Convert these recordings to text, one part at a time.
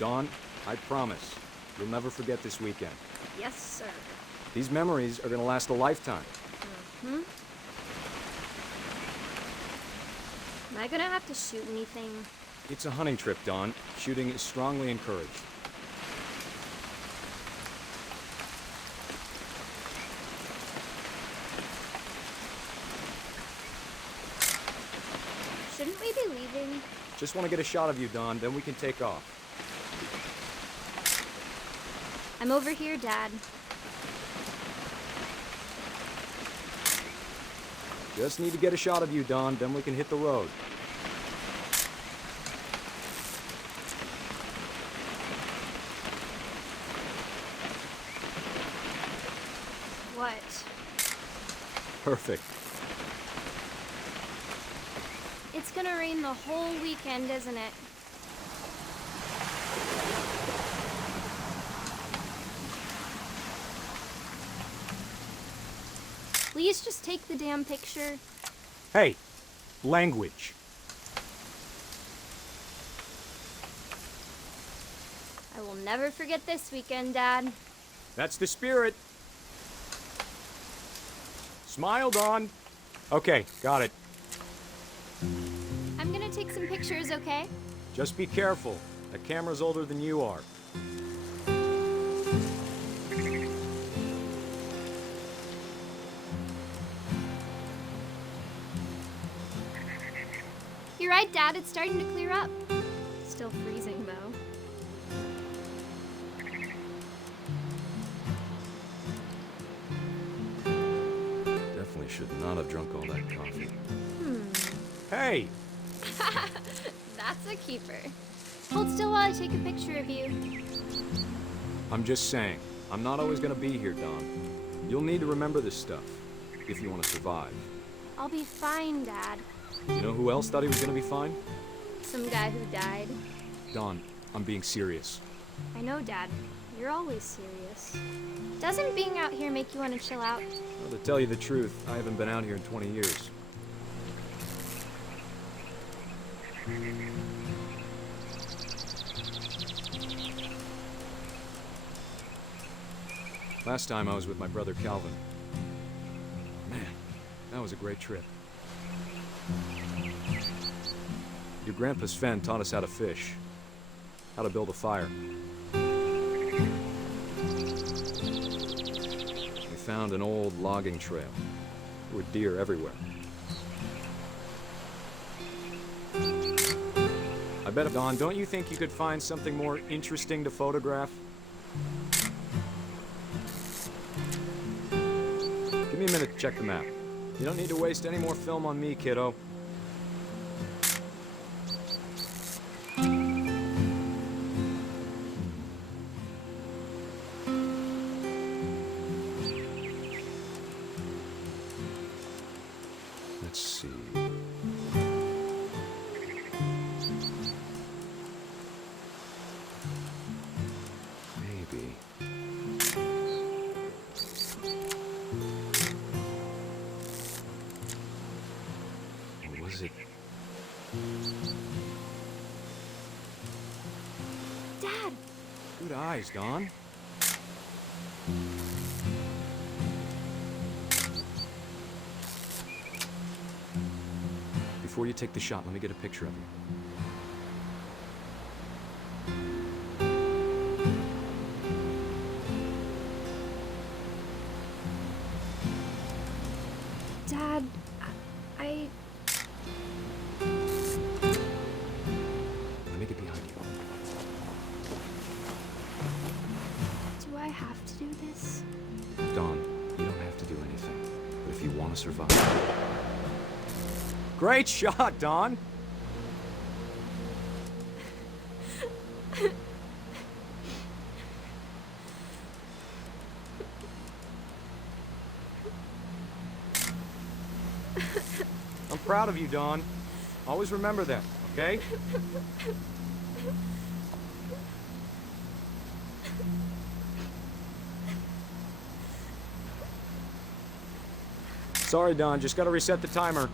Dawn, I promise, you'll never forget this weekend. Yes, sir. These memories are gonna last a lifetime. Am I gonna have to shoot anything? It's a hunting trip, Dawn. Shooting is strongly encouraged. Shouldn't we be leaving? Just want to get a shot of you, Dawn, then we can take off. I'm over here, Dad. Just need to get a shot of you, Dawn, then we can hit the road. What? Perfect. It's gonna rain the whole weekend, isn't it? Please just take the damn picture. Hey, language. I will never forget this weekend, Dad. That's the spirit. Smile, Dawn. Okay, got it. I'm gonna take some pictures, okay? Just be careful. That camera's older than you are. You're right, Dad. It's starting to clear up. Still freezing, though. Definitely should not have drunk all that coffee. Hey! That's a keeper. Hold still while I take a picture of you. I'm just saying, I'm not always gonna be here, Dawn. You'll need to remember this stuff, if you want to survive. I'll be fine, Dad. You know who else thought he was gonna be fine? Some guy who died. Dawn, I'm being serious. I know, Dad. You're always serious. Doesn't being out here make you want to chill out? Well, to tell you the truth, I haven't been out here in 20 years. Last time I was with my brother Calvin. Man, that was a great trip. Your grandpa Sven taught us how to fish, how to build a fire. We found an old logging trail. There were deer everywhere. I bet, Dawn, don't you think you could find something more interesting to photograph? Give me a minute to check the map. You don't need to waste any more film on me, kiddo. Let's see. Maybe. Or was it? Dad! Good eyes, Dawn. Before you take the shot, let me get a picture of you. Dad, I... Let me get behind you. Do I have to do this? Dawn, you don't have to do anything. But if you want to survive... Great shot, Dawn! I'm proud of you, Dawn. Always remember that, okay? Sorry, Dawn, just gotta reset the timer.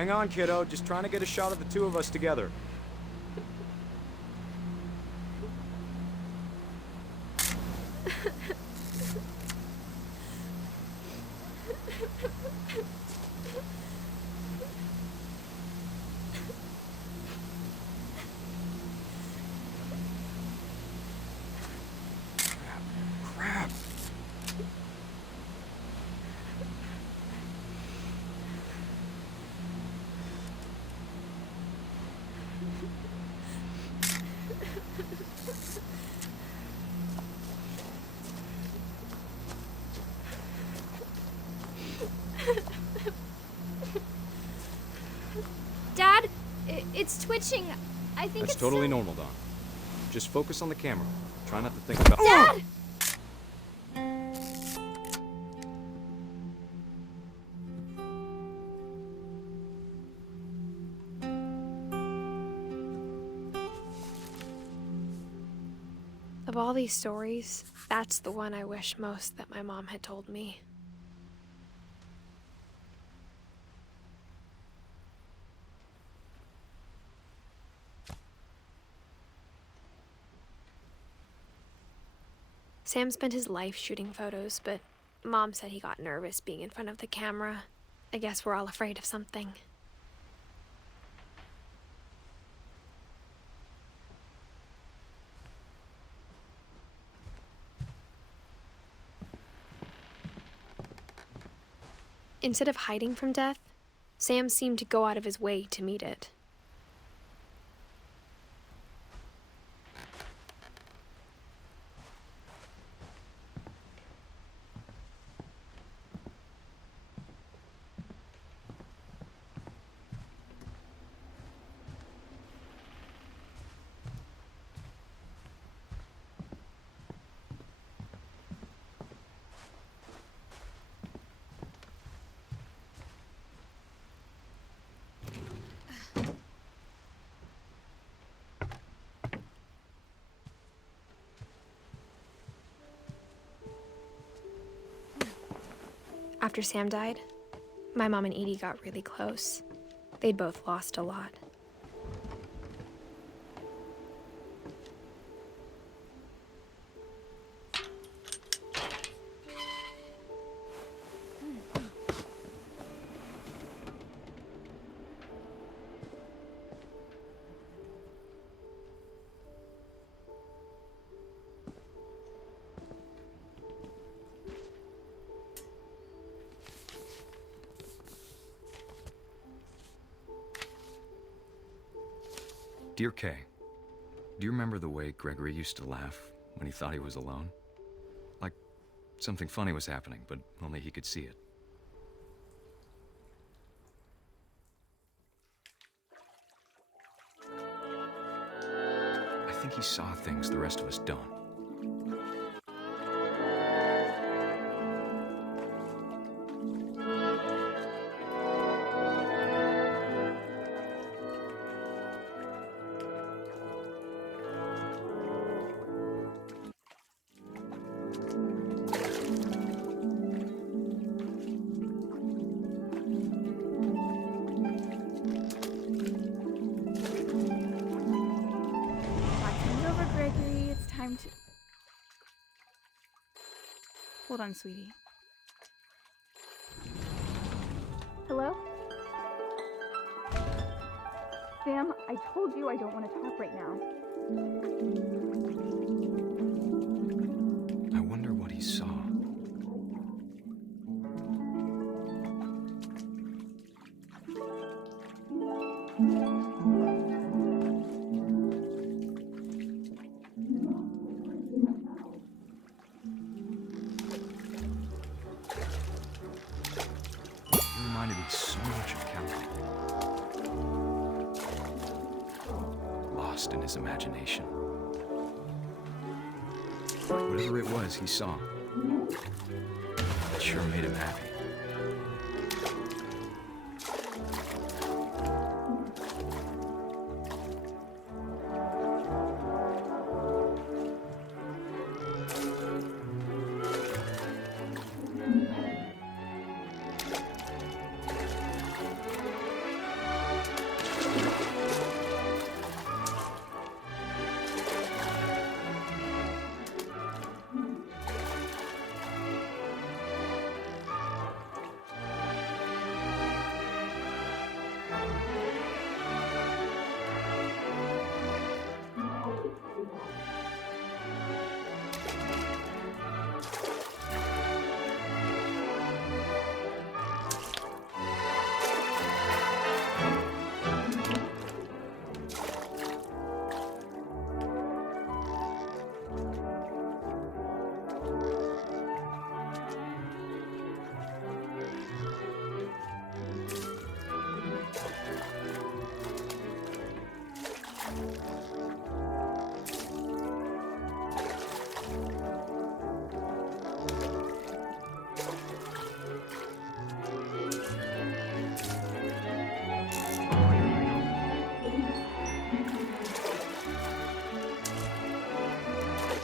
Hang on, kiddo. Just trying to get a shot of the two of us together. Crap. Dad, it's twitching. I think That's it's totally some- normal, Don. Just focus on the camera. Try not to think about— Dad! Of all these stories, that's the one I wish most that my mom had told me. Sam spent his life shooting photos, but Mom said he got nervous being in front of the camera. I guess we're all afraid of something. Instead of hiding from death, Sam seemed to go out of his way to meet it. After Sam died, my mom and Edie got really close. They'd both lost a lot. Dear Kay, do you remember the way Gregory used to laugh when he thought he was alone? Like something funny was happening, but only he could see it. I think he saw things the rest of us don't. Hold on, sweetie. Hello? Sam, I told you I don't want to talk right now. I wonder what he saw. He reminded me so much of Calvin. Lost in his imagination. Whatever it was he saw, it sure made him happy.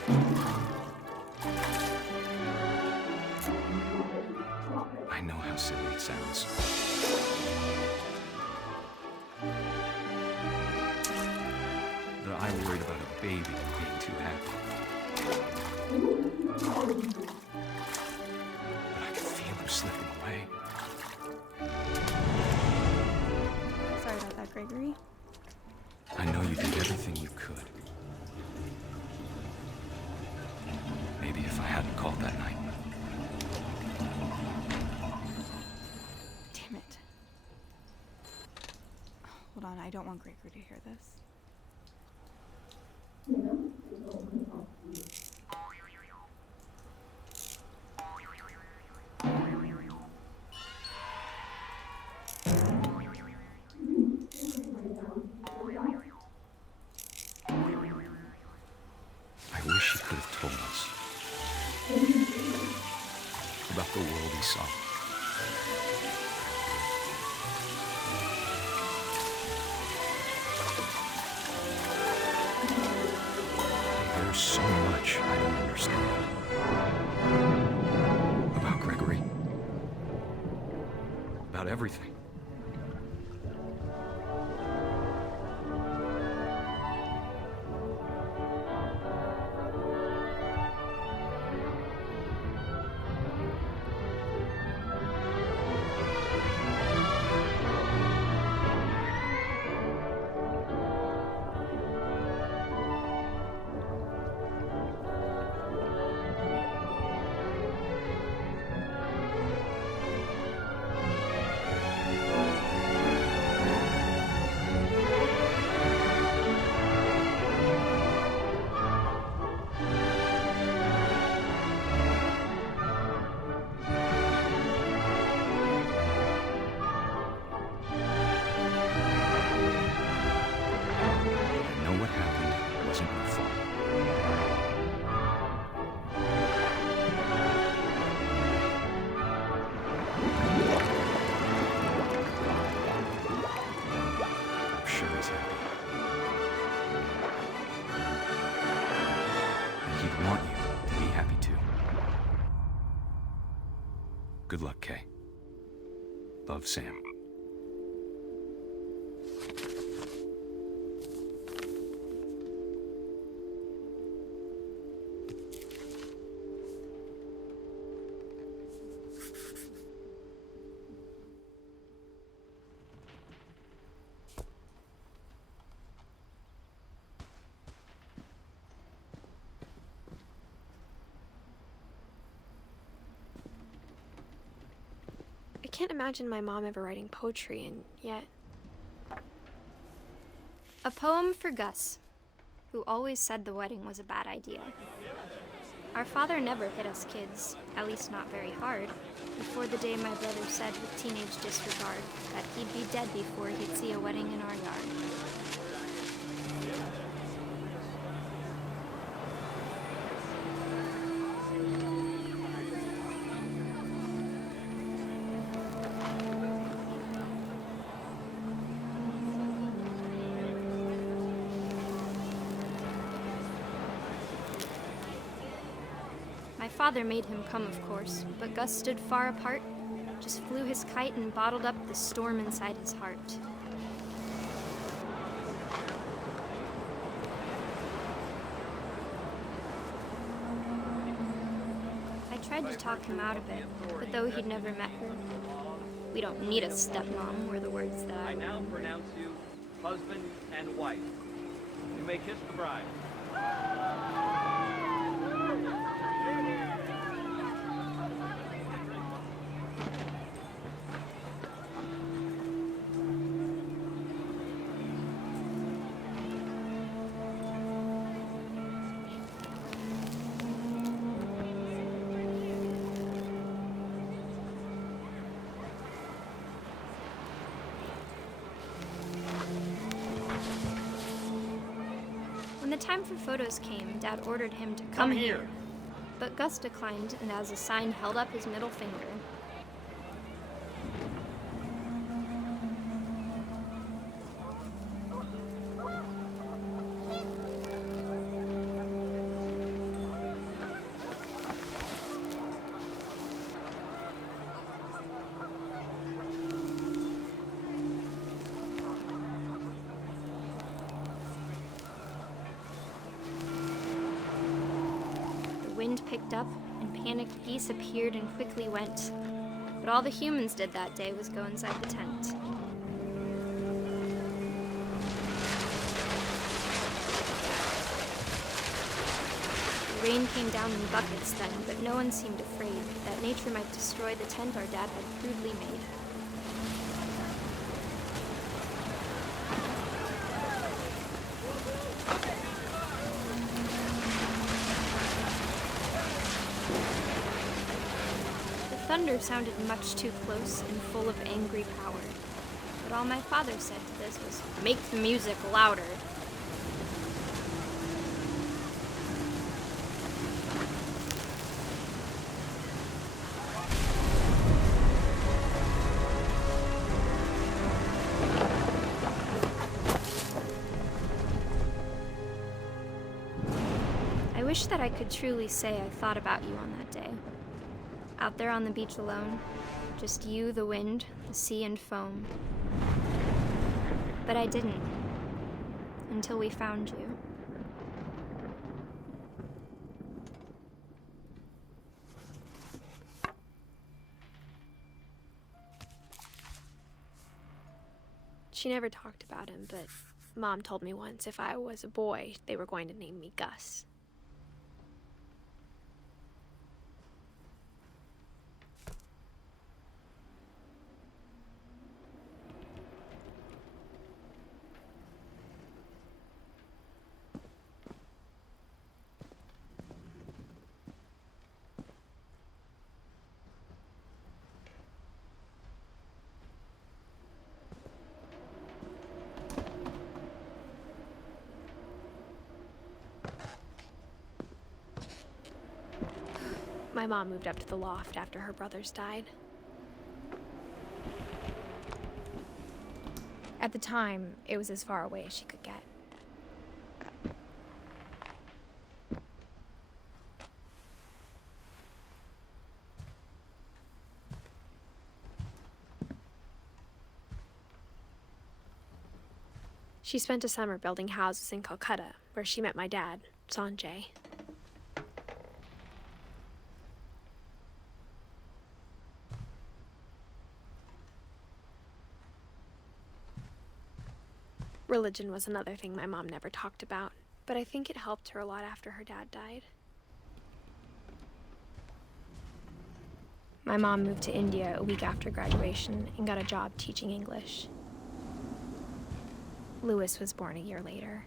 I know how silly it sounds. That I worried about a baby being too happy. But I could feel him slipping away. Sorry about that, Gregory. I know you did everything you could. Maybe if I hadn't called that night. Damn it. Hold on, I don't want Gregory to hear this. I wish he could have told us about the world he saw. There's so much I don't understand about Gregory, about everything. Good luck, Kay. Love, Sam. I can't imagine my mom ever writing poetry, and yet... A poem for Gus, who always said the wedding was a bad idea. Our father never hit us kids, at least not very hard, before the day my brother said with teenage disregard that he'd be dead before he'd see a wedding in our yard. My father made him come, of course, but Gus stood far apart, just flew his kite and bottled up the storm inside his heart. I tried to talk him out of it, but though he'd never met her, "We don't need a stepmom," were the words that I now pronounce you husband and wife. You may kiss the bride. When the time for photos came, Dad ordered him to come here. But Gus declined, and as a sign held up his middle finger. wind picked up, and panicked geese appeared and quickly went. But all the humans did that day was go inside the tent. The rain came down in buckets then, but no one seemed afraid that nature might destroy the tent our dad had crudely made. The thunder sounded much too close and full of angry power. But all my father said to this was, "Make the music louder." I wish that I could truly say I thought about you on that day. Out there on the beach alone, just you, the wind, the sea, and foam. But I didn't, until we found you. She never talked about him, but Mom told me once if I was a boy, they were going to name me Gus. My mom moved up to the loft after her brothers died. At the time, it was as far away as she could get. She spent a summer building houses in Calcutta, where she met my dad, Sanjay. Religion was another thing my mom never talked about, but I think it helped her a lot after her dad died. My mom moved to India a week after graduation and got a job teaching English. Lewis was born a year later.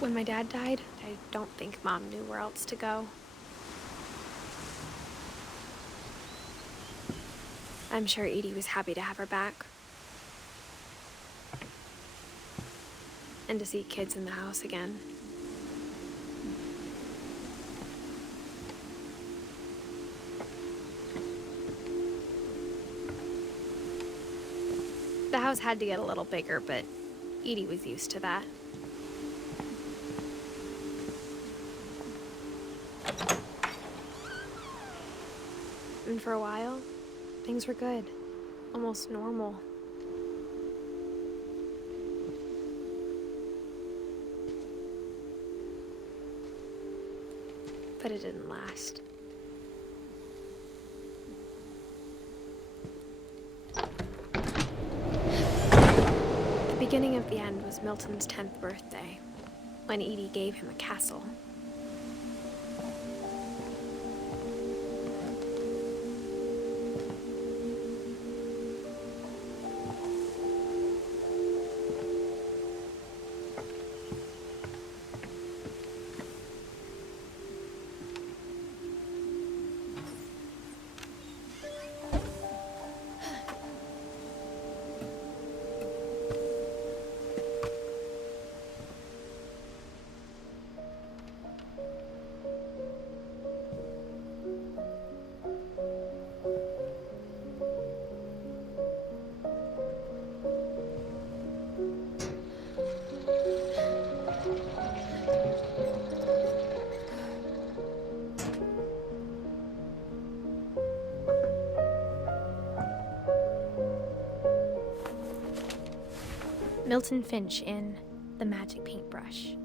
When my dad died, I don't think Mom knew where else to go. I'm sure Edie was happy to have her back. And to see kids in the house again. The house had to get a little bigger, but Edie was used to that. And for a while, things were good. Almost normal. But it didn't last. The beginning of the end was Milton's 10th birthday, when Edie gave him a castle. Milton Finch in The Magic Paintbrush.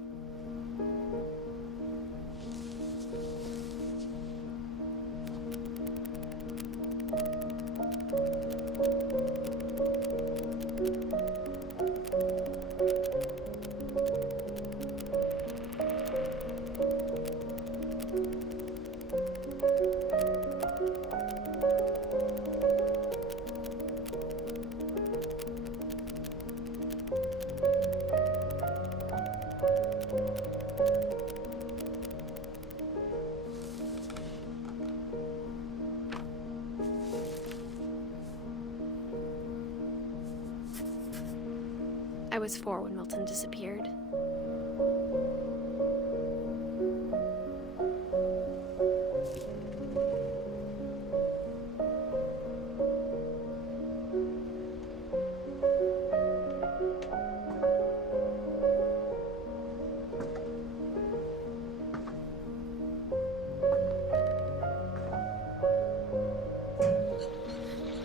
I was 4 when Milton disappeared.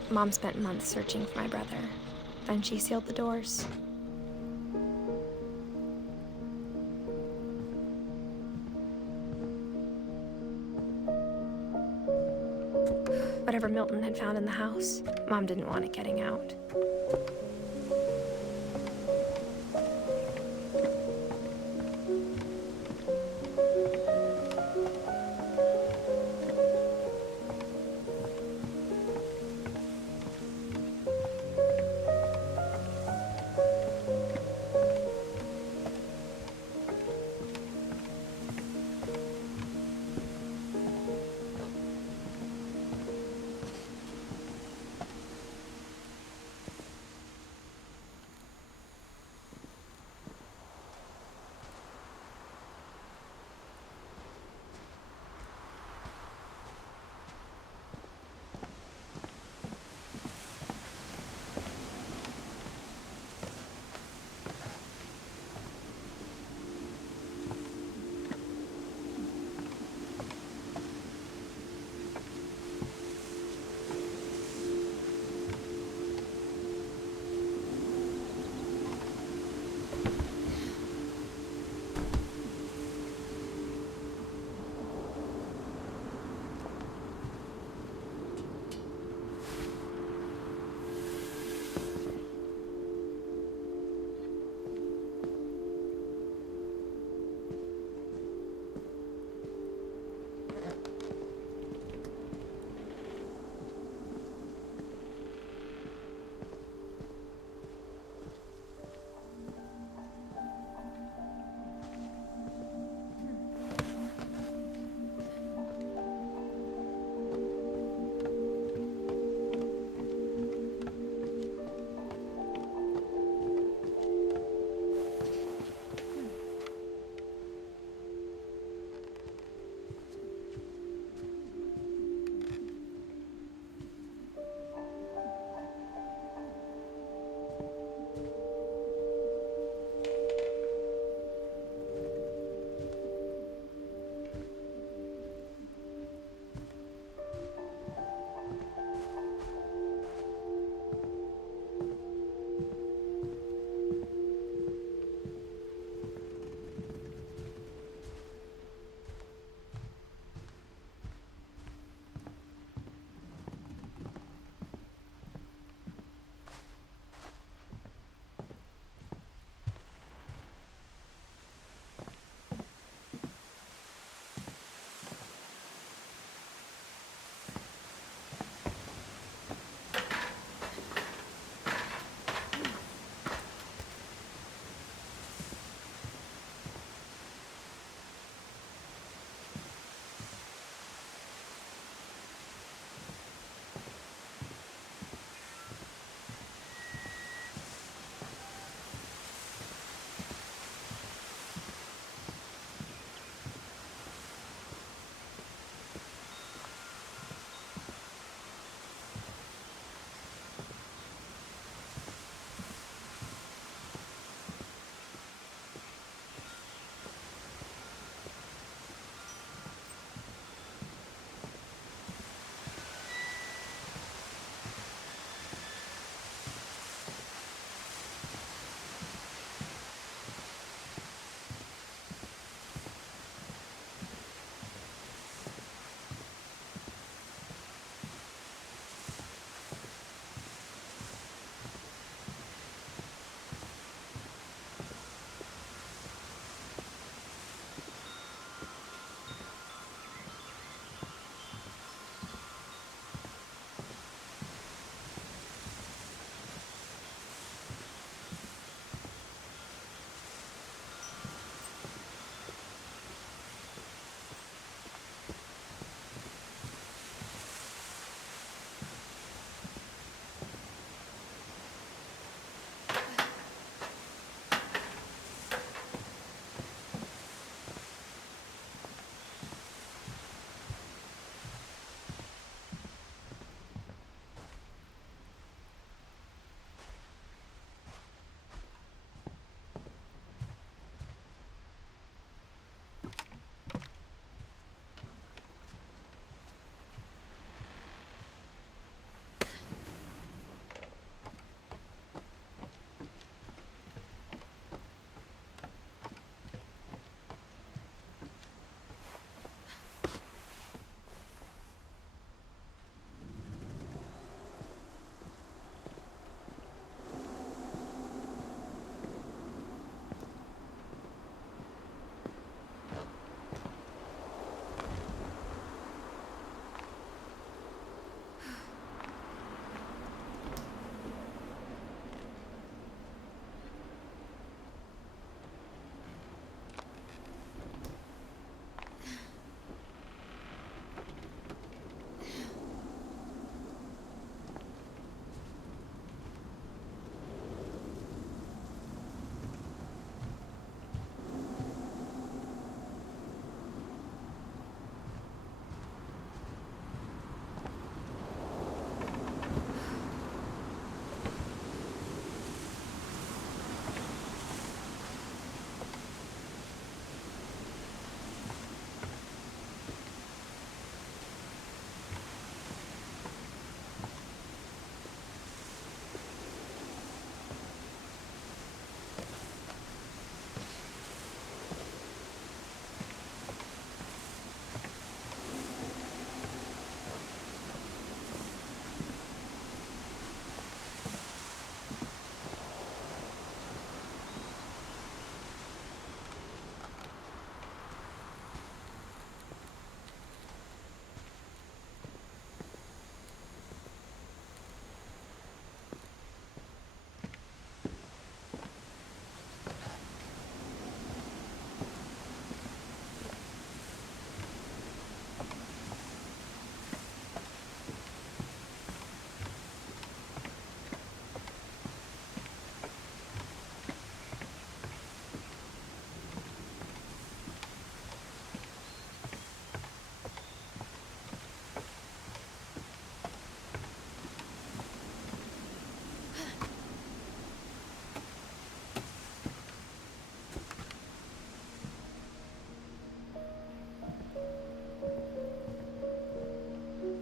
Mom spent months searching for my brother. Then she sealed the doors. Whatever Milton had found in the house, Mom didn't want it getting out.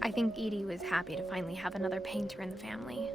I think Edie was happy to finally have another painter in the family.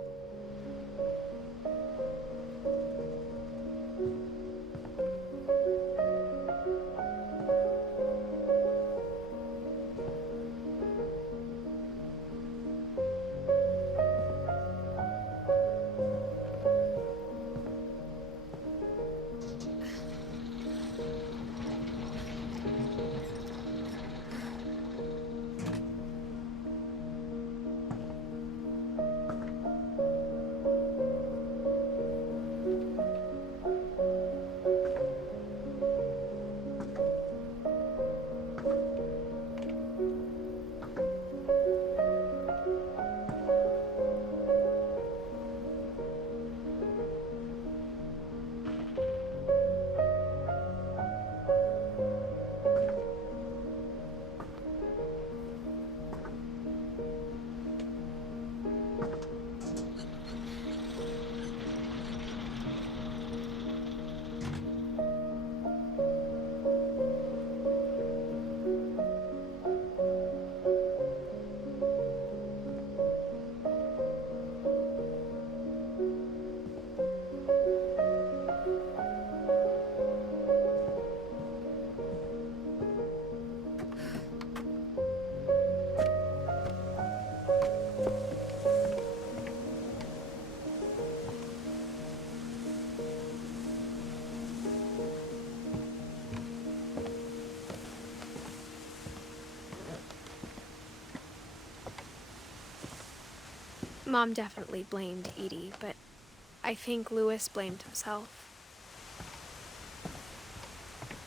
Mom definitely blamed Edie, but I think Louis blamed himself.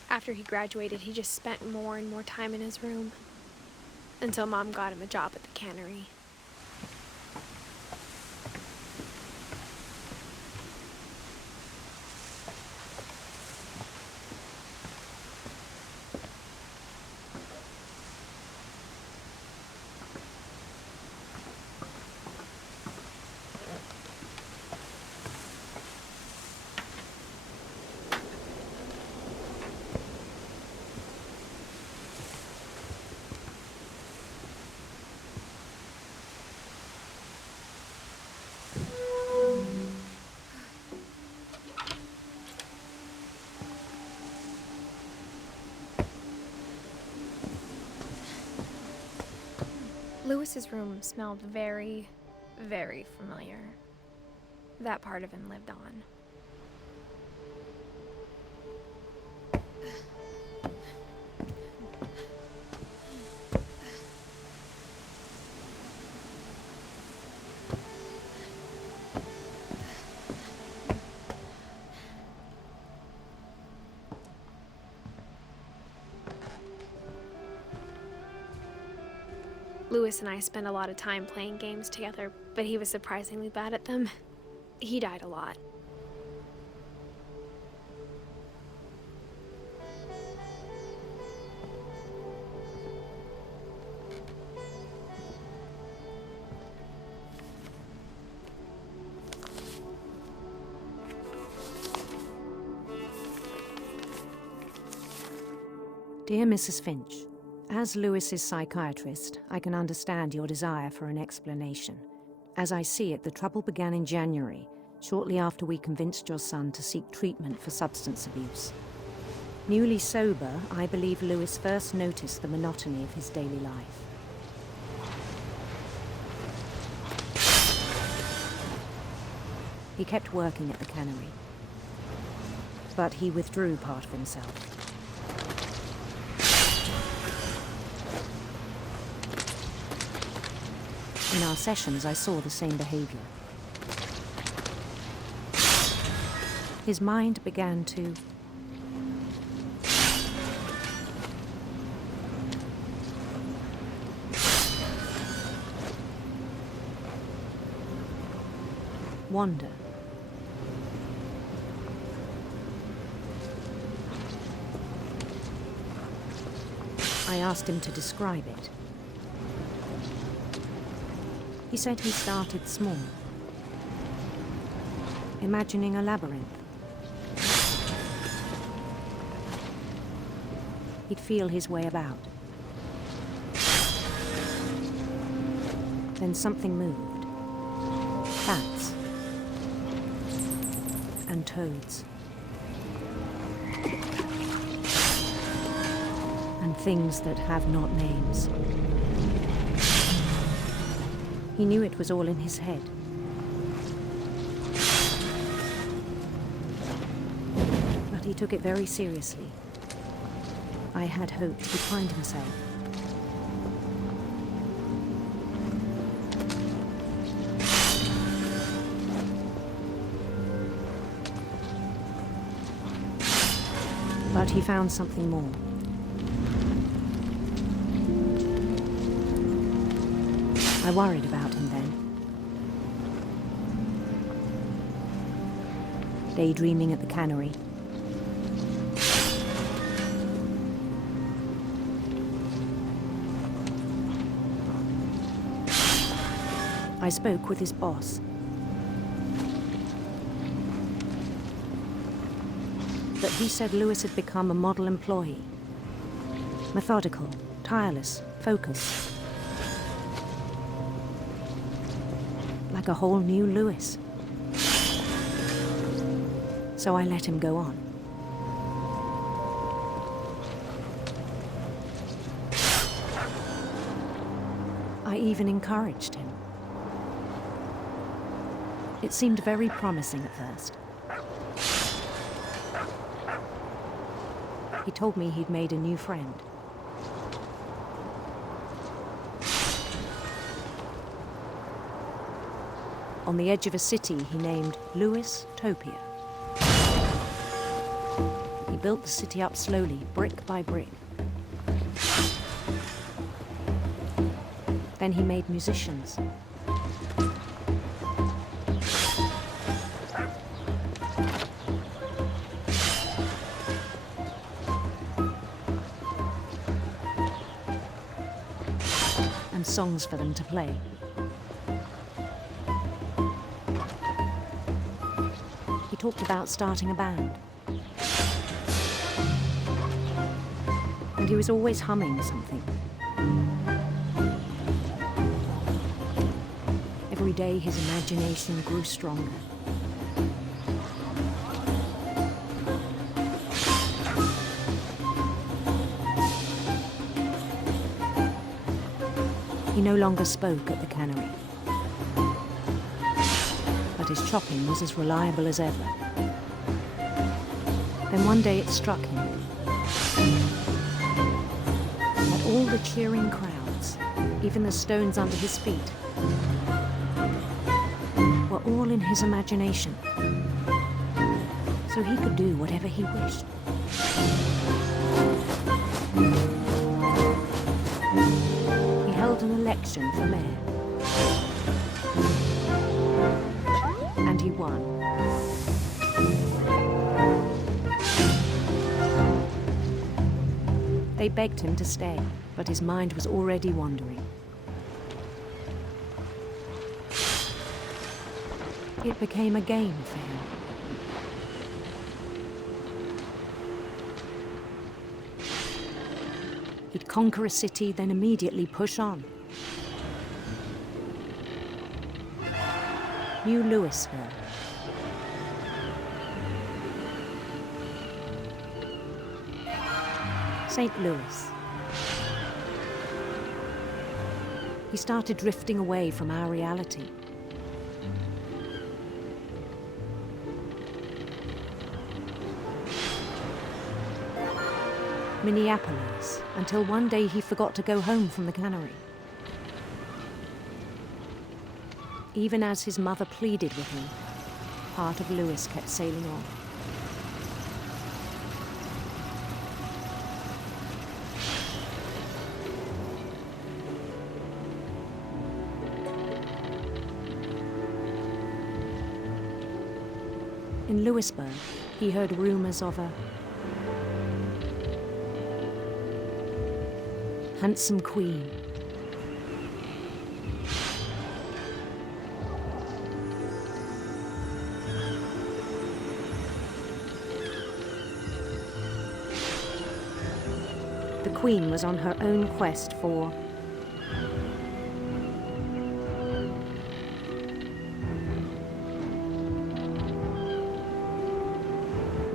After he graduated, he just spent more and more time in his room, until Mom got him a job at the cannery. Louis's room smelled very, very familiar. That part of him lived on. Louis and I spent a lot of time playing games together, but he was surprisingly bad at them. He died a lot. Dear Mrs. Finch, as Louis's psychiatrist, I can understand your desire for an explanation. As I see it, the trouble began in January, shortly after we convinced your son to seek treatment for substance abuse. Newly sober, I believe Louis first noticed the monotony of his daily life. He kept working at the cannery, but he withdrew part of himself. In our sessions, I saw the same behavior. His mind began to wander. I asked him to describe it. He said he started small, imagining a labyrinth. He'd feel his way about. Then something moved. Bats. And toads. And things that have not names. He knew it was all in his head. But he took it very seriously. I had hoped he'd find himself. But he found something more. I worried about him then. Daydreaming at the cannery. I spoke with his boss. But he said Lewis had become a model employee. Methodical, tireless, focused. Like a whole new Lewis. So I let him go on. I even encouraged him. It seemed very promising at first. He told me he'd made a new friend. On the edge of a city he named Lewis Topia. He built the city up slowly, brick by brick. Then he made musicians. And songs for them to play. He talked about starting a band. And he was always humming something. Every day his imagination grew stronger. He no longer spoke at the cannery. But his chopping was as reliable as ever. Then one day it struck him that all the cheering crowds, even the stones under his feet, were all in his imagination. So he could do whatever he wished. He held an election for mayor. And he won. They begged him to stay, but his mind was already wandering. It became a game for him. He'd conquer a city, then immediately push on. New Louisville. St. Louis. He started drifting away from our reality. Minneapolis, until one day he forgot to go home from the cannery. Even as his mother pleaded with him, part of Lewis kept sailing on. In Louisburg, he heard rumors of a handsome queen. The queen was on her own quest for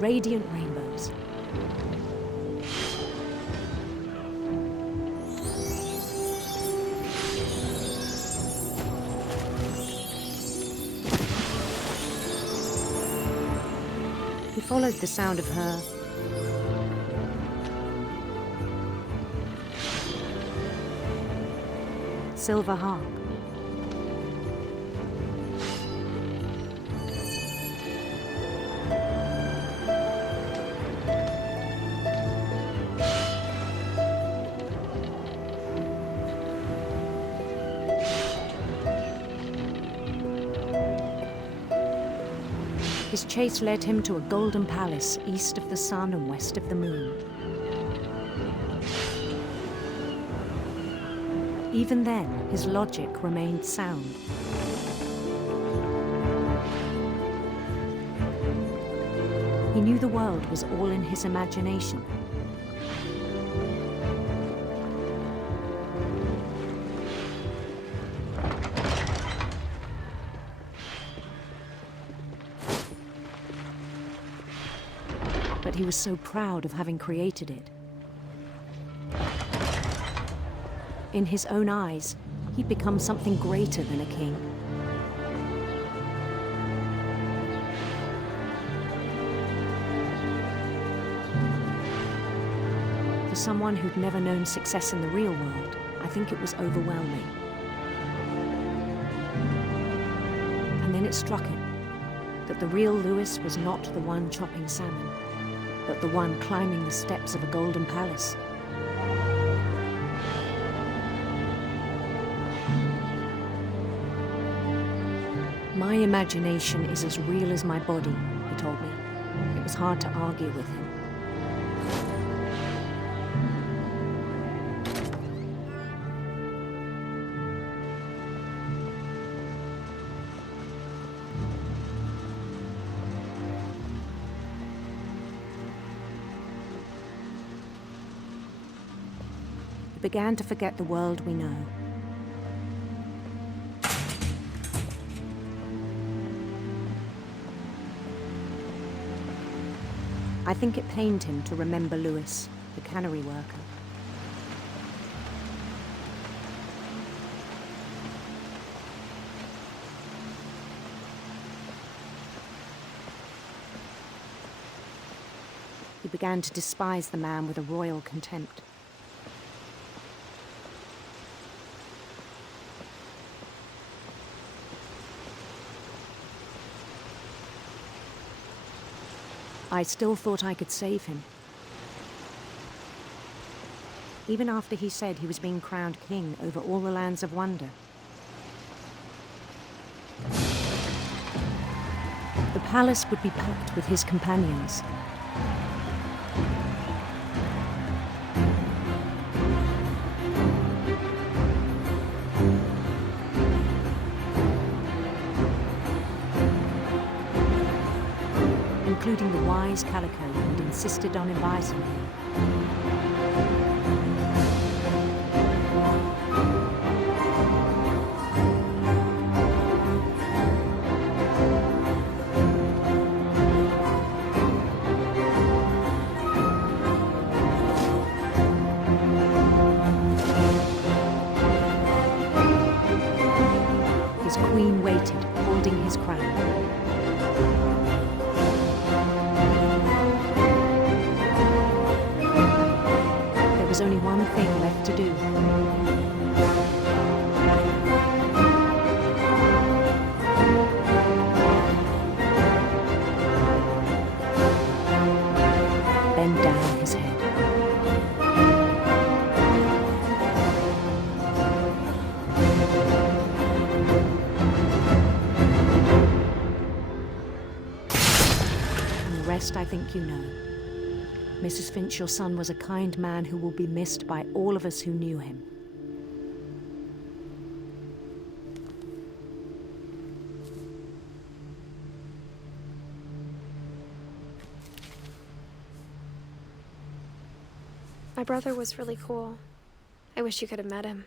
radiant rainbows. He followed the sound of her silver harp. His chase led him to a golden palace east of the sun and west of the moon. Even then, his logic remained sound. He knew the world was all in his imagination. But he was so proud of having created it. In his own eyes, he'd become something greater than a king. For someone who'd never known success in the real world, I think it was overwhelming. And then it struck him that the real Lewis was not the one chopping salmon, but the one climbing the steps of a golden palace. My imagination is as real as my body, he told me. It was hard to argue with him. We began to forget the world we know. I think it pained him to remember Lewis, the cannery worker. He began to despise the man with a royal contempt. I still thought I could save him. Even after he said he was being crowned king over all the lands of wonder. The palace would be packed with his companions. Including the wise Calico who'd insisted on advising him. His queen waited, holding his crown. There was only one thing left to do. Bend down his head. And the rest I think you know. Mrs. Finch, your son was a kind man who will be missed by all of us who knew him. My brother was really cool. I wish you could have met him.